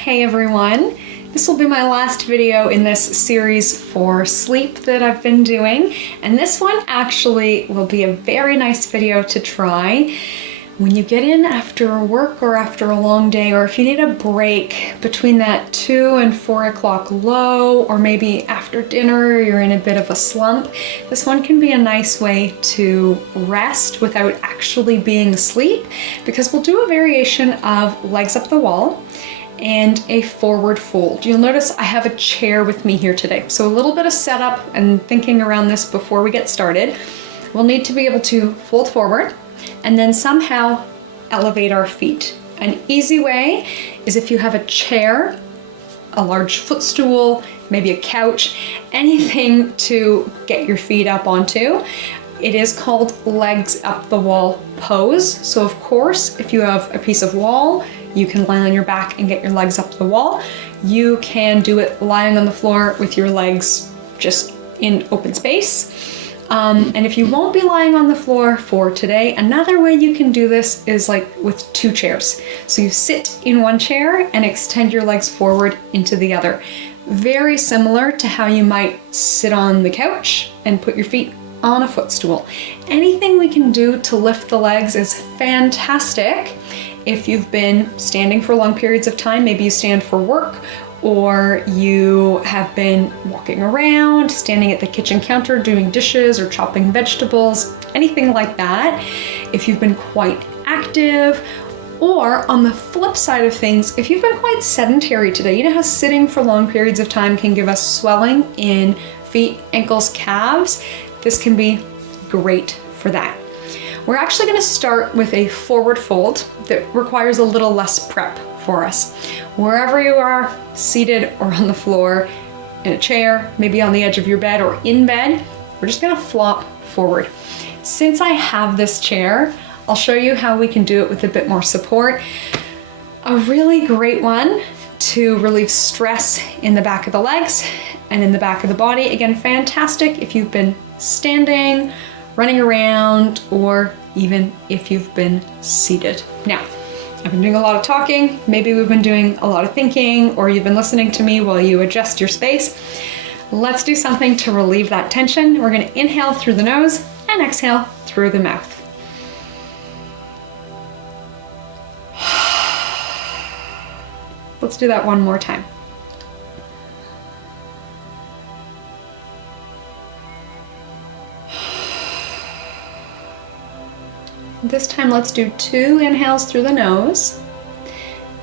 Hey everyone! This will be my last video in this series for sleep that I've been doing, and this one actually will be a very nice video to try when you get in after work or after a long day, or if you need a break between that 2 and 4 o'clock low, or maybe after dinner you're in a bit of a slump. This one can be a nice way to rest without actually being asleep, because we'll do a variation of legs up the wall and a forward fold. You'll notice I have a chair with me here today, so a little bit of setup and thinking around this before we get started. We'll need to be able to fold forward and then somehow elevate our feet. An easy way is if you have a chair, a large footstool, maybe a couch, anything to get your feet up onto. It is called legs up the wall pose. So of course, if you have a piece of wall, you can lie on your back and get your legs up the wall. You can do it lying on the floor with your legs just in open space. And if you won't be lying on the floor for today, another way you can do this is like with 2 chairs. So you sit in one chair and extend your legs forward into the other. Very similar to how you might sit on the couch and put your feet on a footstool. Anything we can do to lift the legs is fantastic. If you've been standing for long periods of time, maybe you stand for work, or you have been walking around, standing at the kitchen counter doing dishes or chopping vegetables, anything like that. If you've been quite active, or on the flip side of things, if you've been quite sedentary today, you know how sitting for long periods of time can give us swelling in feet, ankles, calves? This can be great for that. We're actually going to start with a forward fold that requires a little less prep for us. Wherever you are, seated or on the floor, in a chair, maybe on the edge of your bed or in bed, we're just going to flop forward. Since I have this chair, I'll show you how we can do it with a bit more support. A really great one to relieve stress in the back of the legs and in the back of the body. Again, fantastic if you've been standing, running around, or even if you've been seated. Now, I've been doing a lot of talking, maybe we've been doing a lot of thinking, or you've been listening to me while you adjust your space. Let's do something to relieve that tension. We're going to inhale through the nose and exhale through the mouth. Let's do that one more time. This time let's do 2 inhales through the nose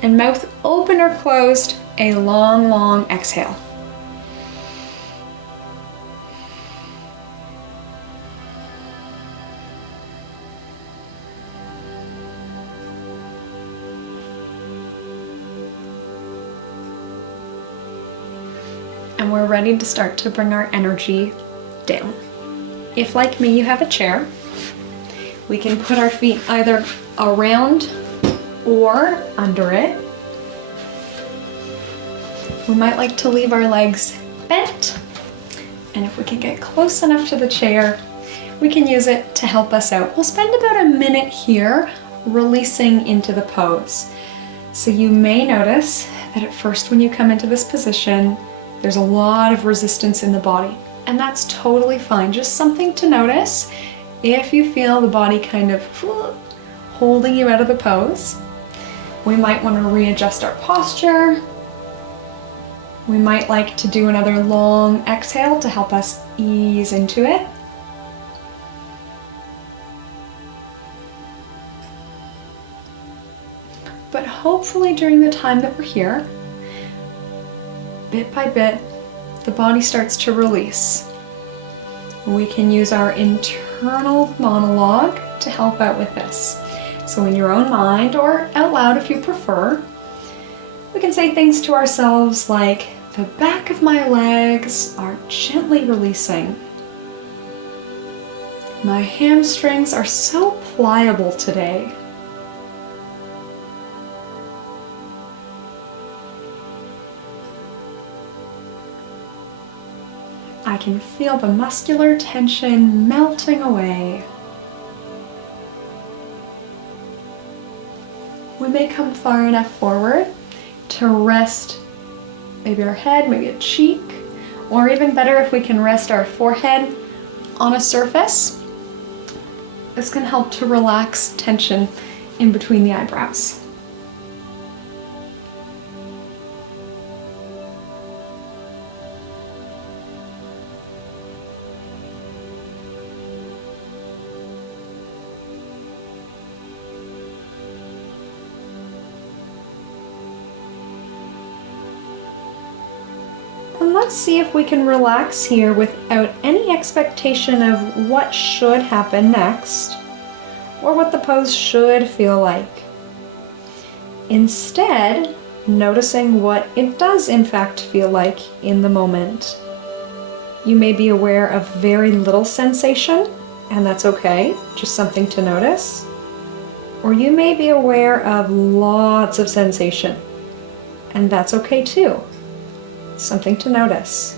and mouth open or closed, a long, long exhale. And we're ready to start to bring our energy down. If, like me, you have a chair, we can put our feet either around or under it. We might like to leave our legs bent, and if we can get close enough to the chair, we can use it to help us out. We'll spend about a minute here releasing into the pose. So you may notice that at first when you come into this position, there's a lot of resistance in the body, and that's totally fine. Just something to notice. If you feel the body kind of holding you out of the pose, we might want to readjust our posture. We might like to do another long exhale to help us ease into it. But hopefully during the time that we're here, bit by bit, the body starts to release. We can use our internal monologue to help out with this. So in your own mind, or out loud if you prefer, we can say things to ourselves like, the back of my legs are gently releasing. My hamstrings are so pliable today. I can feel the muscular tension melting away. We may come far enough forward to rest maybe our head, maybe a cheek, or even better if we can rest our forehead on a surface. This can help to relax tension in between the eyebrows. And let's see if we can relax here without any expectation of what should happen next or what the pose should feel like. Instead, noticing what it does in fact feel like in the moment. You may be aware of very little sensation, and that's okay, just something to notice. Or you may be aware of lots of sensation, and that's okay too. Something to notice.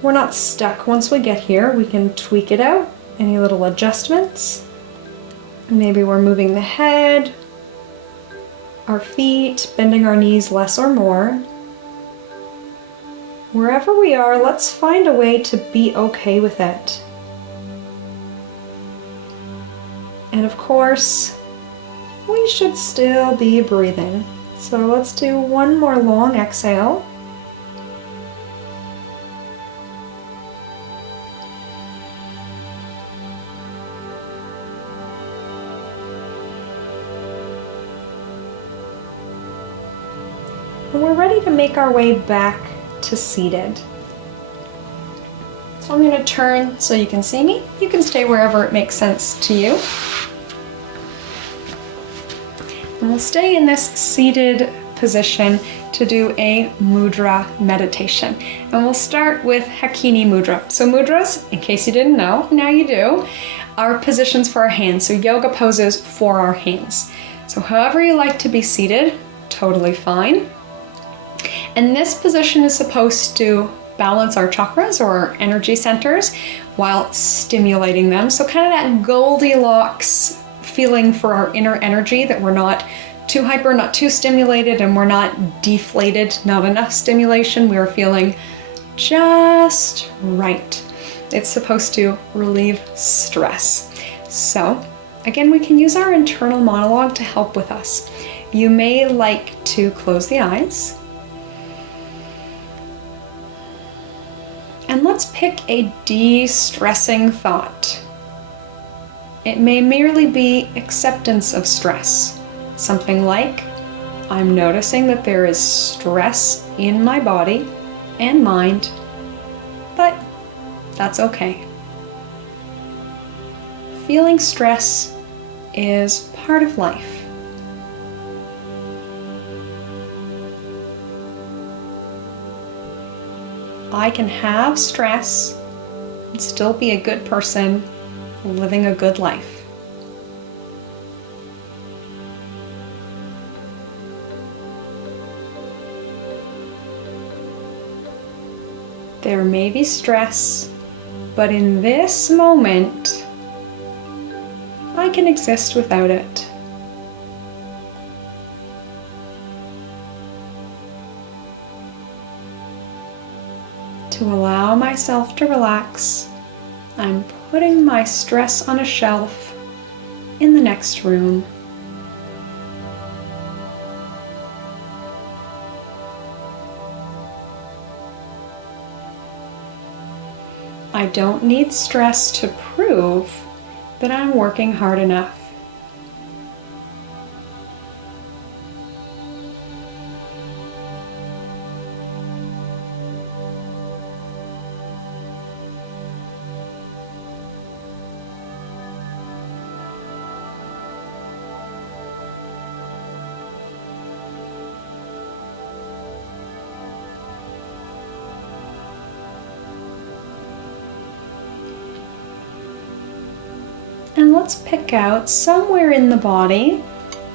We're not stuck once we get here. We can tweak it out. Any little adjustments. Maybe we're moving the head, our feet, bending our knees less or more. Wherever we are, let's find a way to be okay with it. And of course, we should still be breathing. So let's do one more long exhale. And we're ready to make our way back to seated. So I'm going to turn so you can see me. You can stay wherever it makes sense to you. And we'll stay in this seated position to do a mudra meditation. And we'll start with Hakini Mudra. So mudras, in case you didn't know, now you do, are positions for our hands. So yoga poses for our hands. So however you like to be seated, totally fine. And this position is supposed to balance our chakras or our energy centers while stimulating them. So kind of that Goldilocks feeling for our inner energy, that we're not too hyper, not too stimulated, and we're not deflated, not enough stimulation. We are feeling just right. It's supposed to relieve stress. So again, we can use our internal monologue to help with us. You may like to close the eyes. And let's pick a de-stressing thought. It may merely be acceptance of stress. Something like, I'm noticing that there is stress in my body and mind, but that's okay. Feeling stress is part of life. I can have stress and still be a good person living a good life. There may be stress, but in this moment, I can exist without it. To allow myself to relax, I'm putting my stress on a shelf in the next room. I don't need stress to prove that I'm working hard enough. And let's pick out somewhere in the body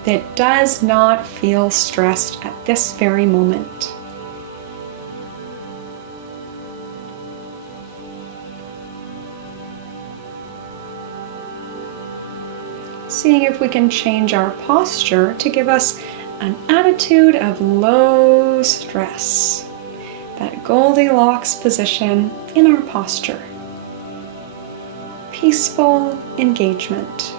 that does not feel stressed at this very moment. Seeing if we can change our posture to give us an attitude of low stress, that Goldilocks position in our posture. Peaceful engagement.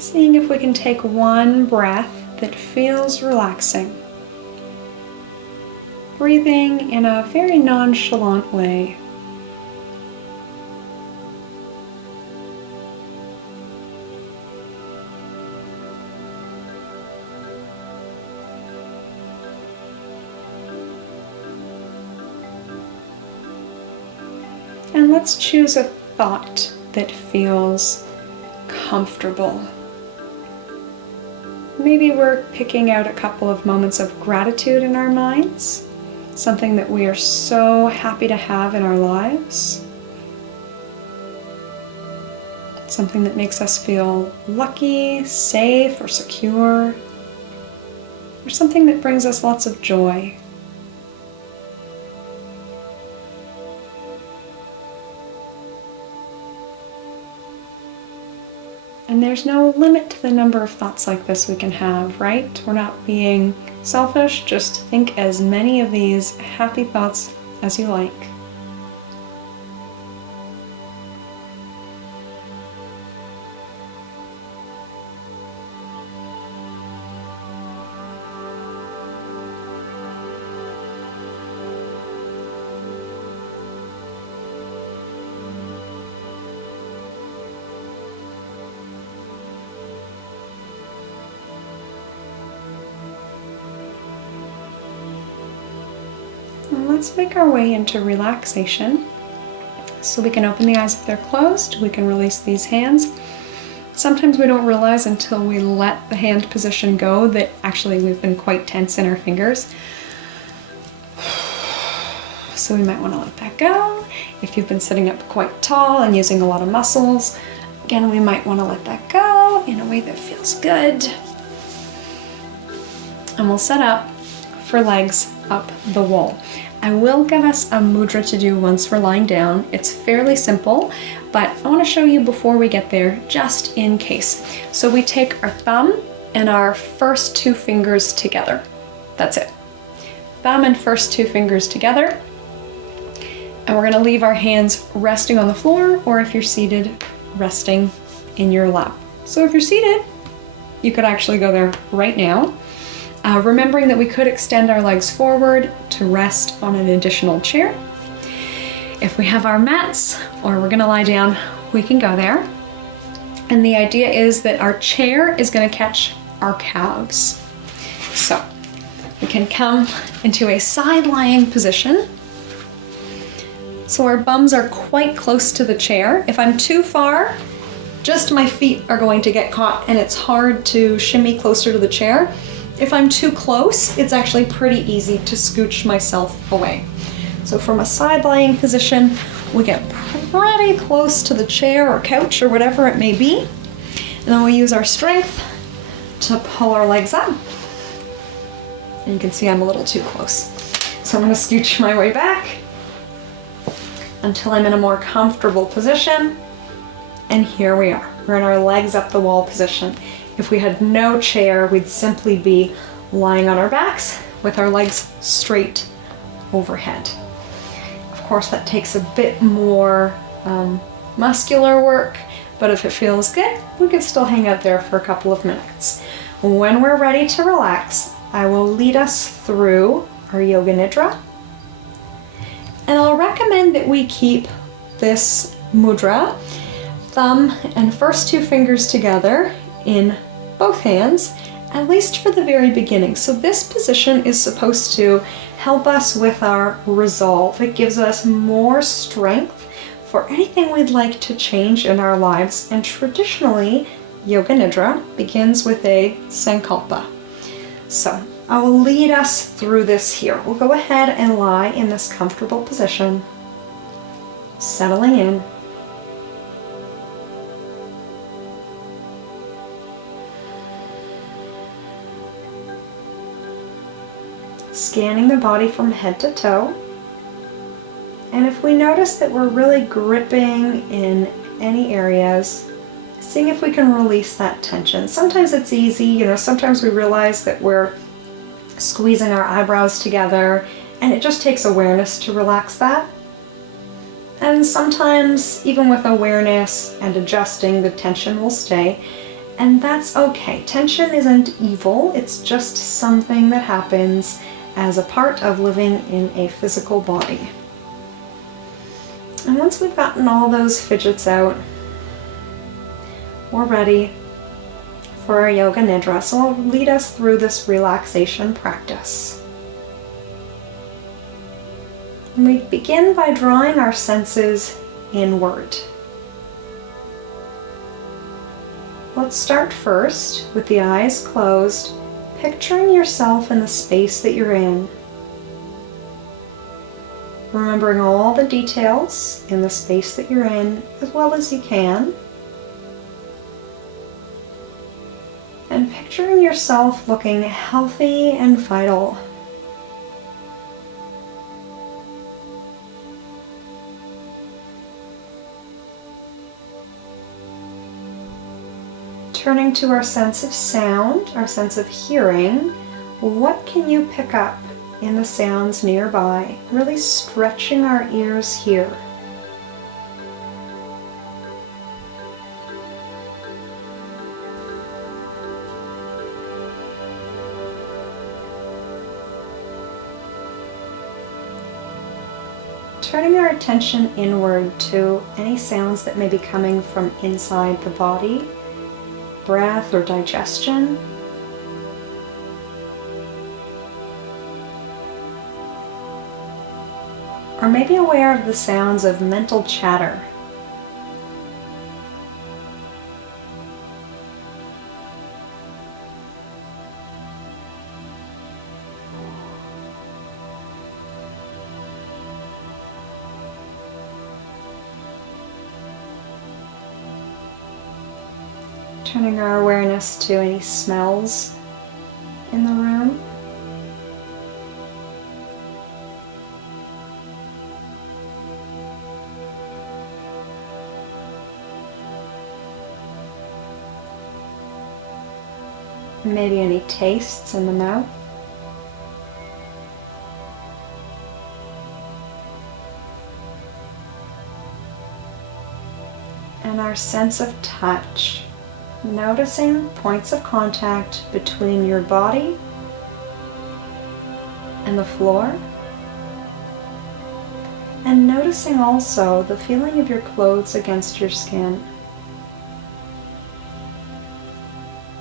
Seeing if we can take one breath that feels relaxing. Breathing in a very nonchalant way. And let's choose a thought that feels comfortable. Maybe we're picking out a couple of moments of gratitude in our minds, something that we are so happy to have in our lives, something that makes us feel lucky, safe, or secure, or something that brings us lots of joy. And there's no limit to the number of thoughts like this we can have, right? We're not being selfish, just think as many of these happy thoughts as you like. Let's make our way into relaxation. So we can open the eyes if they're closed. We can release these hands. Sometimes we don't realize until we let the hand position go that actually we've been quite tense in our fingers. So we might want to let that go. If you've been sitting up quite tall and using a lot of muscles, again, we might want to let that go in a way that feels good. And we'll set up for legs up the wall. I will give us a mudra to do once we're lying down. It's fairly simple, but I want to show you before we get there, just in case. So we take our thumb and our first two fingers together. That's it. Thumb and first two fingers together. And we're going to leave our hands resting on the floor, or if you're seated, resting in your lap. So if you're seated, you could actually go there right now. Remembering that we could extend our legs forward to rest on an additional chair. If we have our mats or we're going to lie down, we can go there. And the idea is that our chair is going to catch our calves. So we can come into a side lying position. So our bums are quite close to the chair. If I'm too far, just my feet are going to get caught and it's hard to shimmy closer to the chair. If I'm too close, it's actually pretty easy to scooch myself away. So from a side lying position, we get pretty close to the chair or couch or whatever it may be. And then we use our strength to pull our legs up. And you can see I'm a little too close. So I'm going to scooch my way back until I'm in a more comfortable position. And here we are. We're in our legs up the wall position. If we had no chair, we'd simply be lying on our backs with our legs straight overhead. Of course, that takes a bit more muscular work, but if it feels good, we can still hang out there for a couple of minutes. When we're ready to relax, I will lead us through our Yoga Nidra. And I'll recommend that we keep this mudra, thumb and first two fingers together in both hands, at least for the very beginning. So this position is supposed to help us with our resolve. It gives us more strength for anything we'd like to change in our lives. And traditionally, Yoga Nidra begins with a sankalpa. So I will lead us through this here. We'll go ahead and lie in this comfortable position, settling in. scanning the body from head to toe. And if we notice that we're really gripping in any areas, seeing if we can release that tension. Sometimes it's easy, sometimes we realize that we're squeezing our eyebrows together and it just takes awareness to relax that. And sometimes, even with awareness and adjusting, the tension will stay. And that's okay. Tension isn't evil, it's just something that happens as a part of living in a physical body. And once we've gotten all those fidgets out, we're ready for our Yoga Nidra. So I'll lead us through this relaxation practice. And we begin by drawing our senses inward. Let's start first with the eyes closed, picturing yourself in the space that you're in. Remembering all the details in the space that you're in as well as you can. And picturing yourself looking healthy and vital. Turning to our sense of sound, our sense of hearing, what can you pick up in the sounds nearby? Really stretching our ears here. Turning our attention inward to any sounds that may be coming from inside the body, breath or digestion. Or maybe aware of the sounds of mental chatter. Turning our awareness to any smells in the room. Maybe any tastes in the mouth. And our sense of touch. Noticing points of contact between your body and the floor. And noticing also the feeling of your clothes against your skin.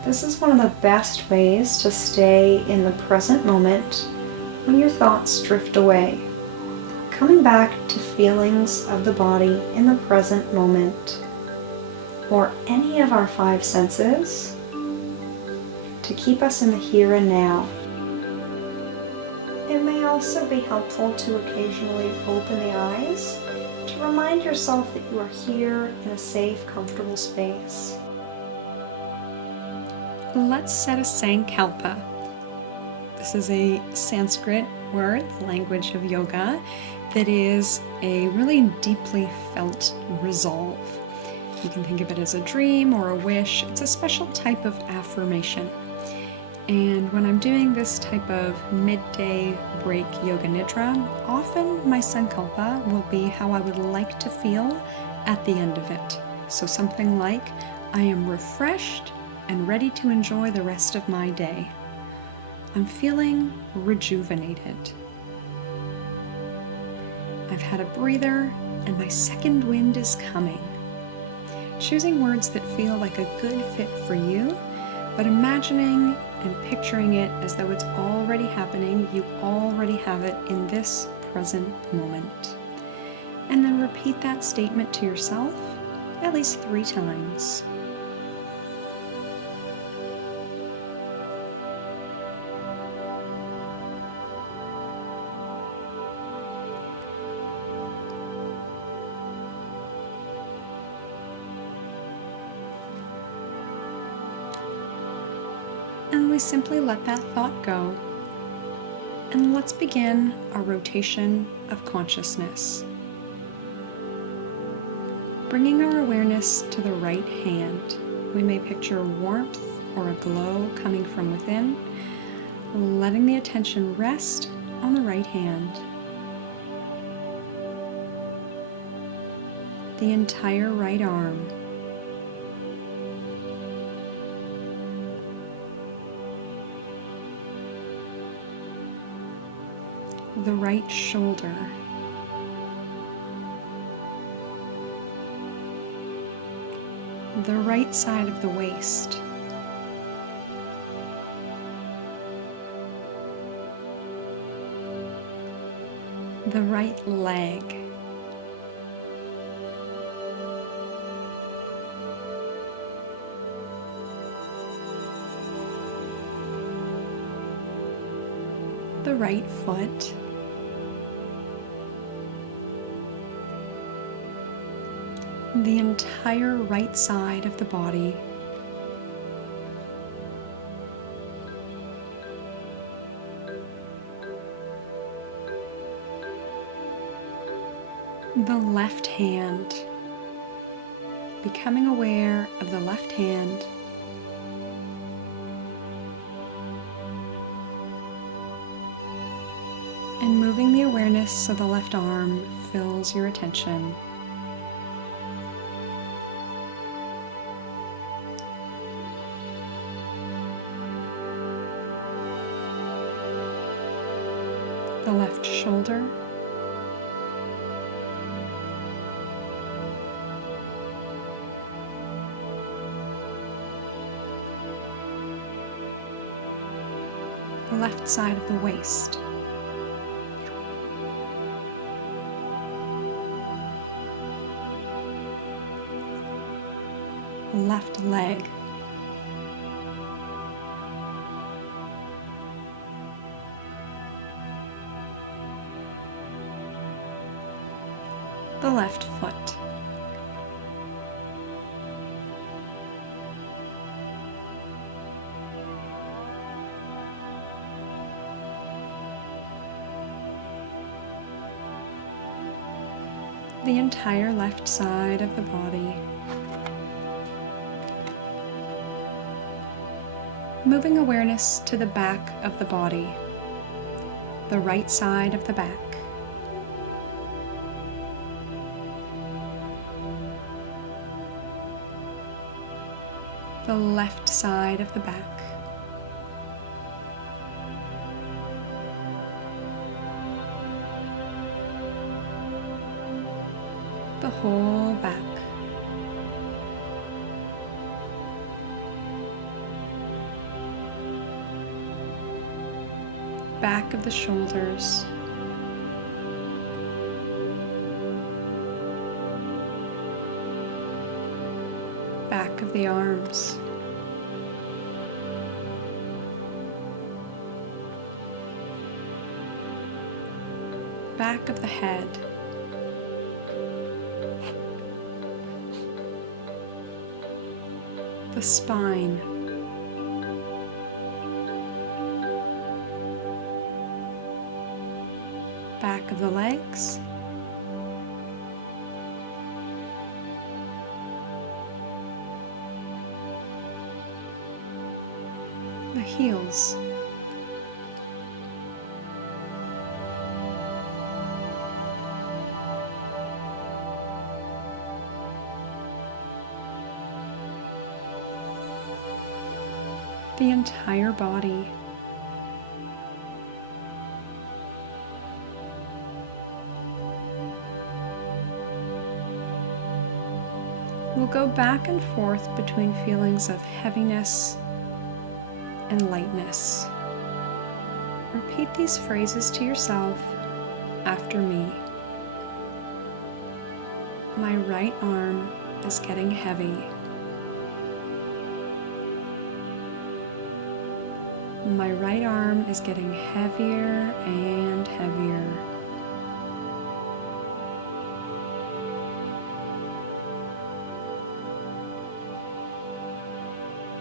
This is one of the best ways to stay in the present moment when your thoughts drift away. Coming back to feelings of the body in the present moment, or any of our 5 senses, to keep us in the here and now. It may also be helpful to occasionally open the eyes to remind yourself that you are here in a safe, comfortable space. Let's set a sankalpa. This is a Sanskrit word, the language of yoga, that is a really deeply felt resolve. You can think of it as a dream or a wish. It's a special type of affirmation. And when I'm doing this type of midday break yoga nidra, often my sankalpa will be how I would like to feel at the end of it. So something like, I am refreshed and ready to enjoy the rest of my day. I'm feeling rejuvenated. I've had a breather and my second wind is coming. Choosing words that feel like a good fit for you, but imagining and picturing it as though it's already happening, you already have it in this present moment. And then repeat that statement to yourself at least 3 times. And we simply let that thought go. And let's begin our rotation of consciousness. Bringing our awareness to the right hand, we may picture warmth or a glow coming from within, letting the attention rest on the right hand. The entire right arm. The right shoulder. The right side of the waist. The right leg. The right foot. The entire right side of the body. The left hand. Becoming aware of the left hand. And moving the awareness so the left arm fills your attention. The left shoulder. The left side of the waist. The left leg. The left foot. The entire left side of the body. Moving awareness to the back of the body. The right side of the back. The left side of the back. The whole back. Back of the shoulders. Back of the arms. Back of the head. The spine. Back of the legs. The heels. The entire body. We'll go back and forth between feelings of heaviness and lightness. Repeat these phrases to yourself after me. My right arm is getting heavy. My right arm is getting heavier and heavier.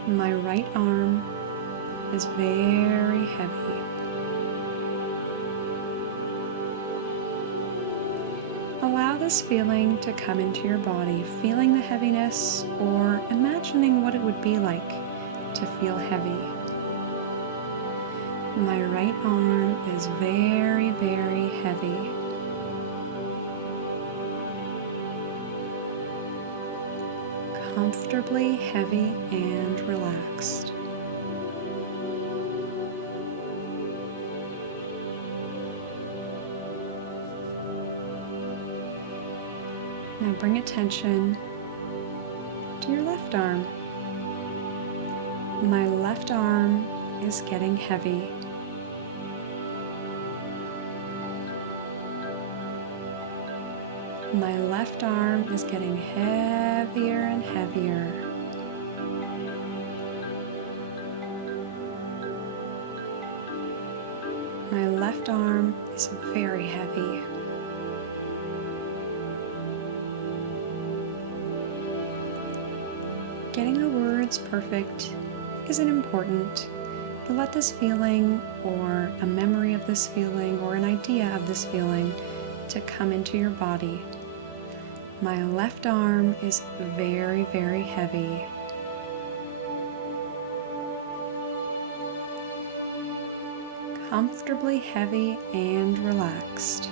My right arm is very heavy. Allow this feeling to come into your body, feeling the heaviness or imagining what it would be like to feel heavy. My right arm is very, very heavy. Comfortably heavy and relaxed. Now bring attention to your left arm. My left arm is getting heavy. My left arm is getting heavier and heavier. My left arm is very heavy. Getting the words perfect isn't important. Let this feeling or a memory of this feeling or an idea of this feeling to come into your body. My left arm is very, very heavy. Comfortably heavy and relaxed.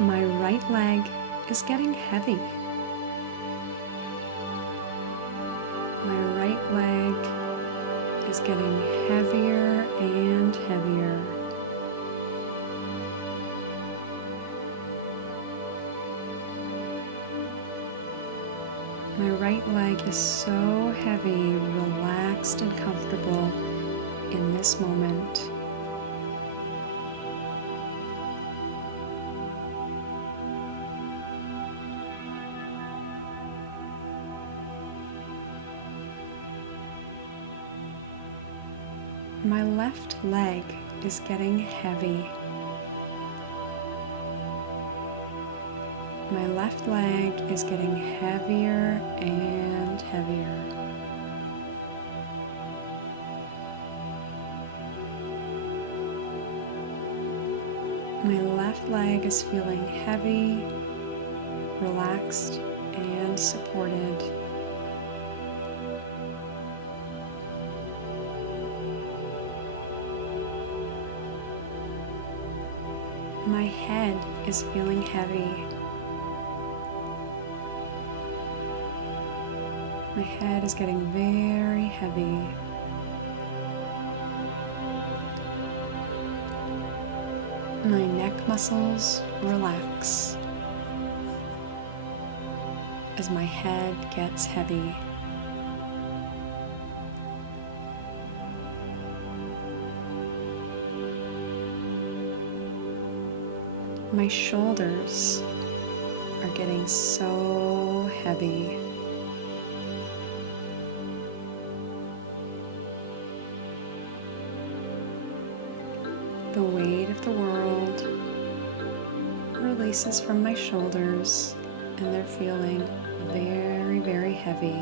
My right leg is getting heavy. My right leg is getting heavier and heavier. My right leg is so heavy, relaxed and comfortable in this moment. My left leg is getting heavy. My left leg is getting heavier and heavier. My left leg is feeling heavy, relaxed, and supported. My head is feeling heavy. My head is getting very heavy. My neck muscles relax as my head gets heavy. My shoulders are getting so heavy. The weight of the world releases from my shoulders and they're feeling very, very heavy.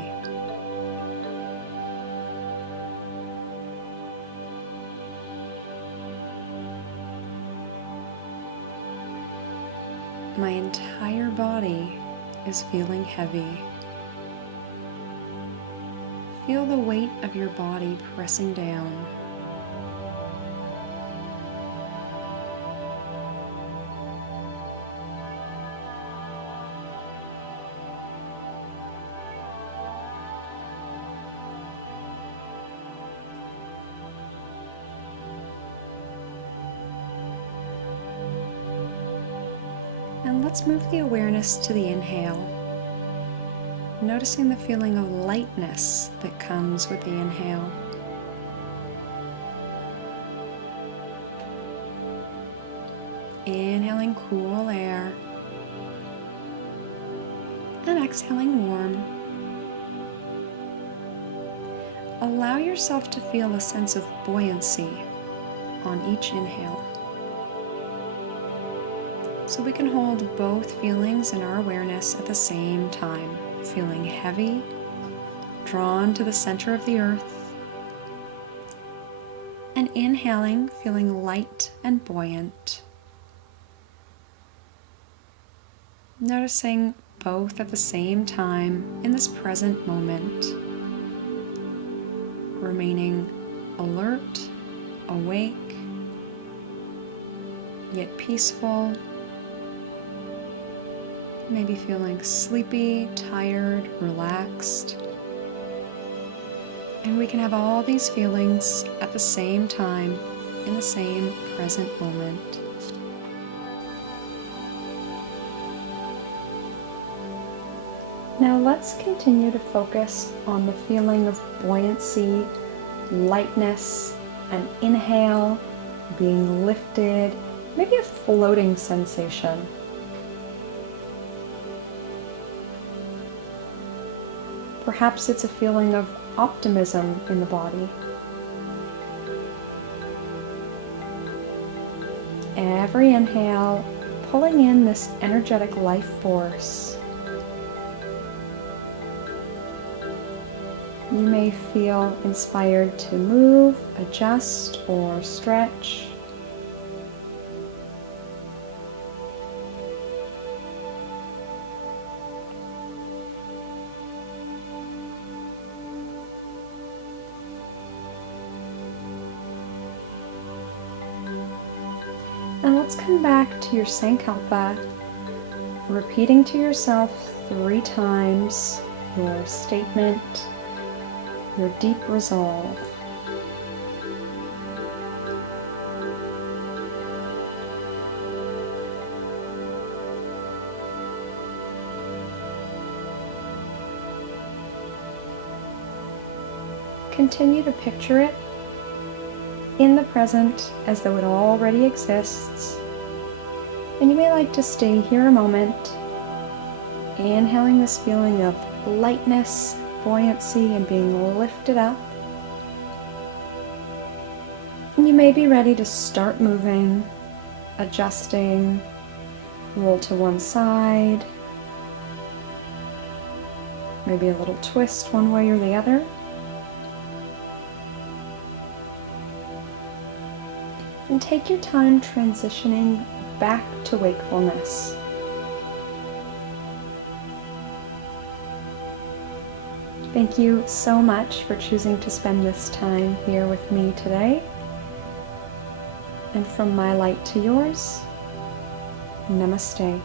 My entire body is feeling heavy. Feel the weight of your body pressing down. And let's move the awareness to the inhale, noticing the feeling of lightness that comes with the inhale. Inhaling cool air and exhaling warm. Allow yourself to feel a sense of buoyancy on each inhale. So we can hold both feelings in our awareness at the same time, feeling heavy drawn to the center of the earth. And inhaling, feeling light and buoyant. Noticing both at the same time in this present moment. Remaining alert, awake, yet peaceful. Maybe feeling sleepy, tired, relaxed. And we can have all these feelings at the same time in the same present moment. Now let's continue to focus on the feeling of buoyancy, lightness, an inhale, being lifted, maybe a floating sensation. Perhaps it's a feeling of optimism in the body. Every inhale, pulling in this energetic life force. You may feel inspired to move, adjust, or stretch. And let's come back to your Sankalpa, repeating to yourself 3 times your statement, your deep resolve. Continue to picture it in the present as though it already exists. And you may like to stay here a moment, inhaling this feeling of lightness, buoyancy, and being lifted up. And you may be ready to start moving, adjusting, roll to one side, maybe a little twist one way or the other. And take your time transitioning back to wakefulness. Thank you so much for choosing to spend this time here with me today. And from my light to yours, namaste.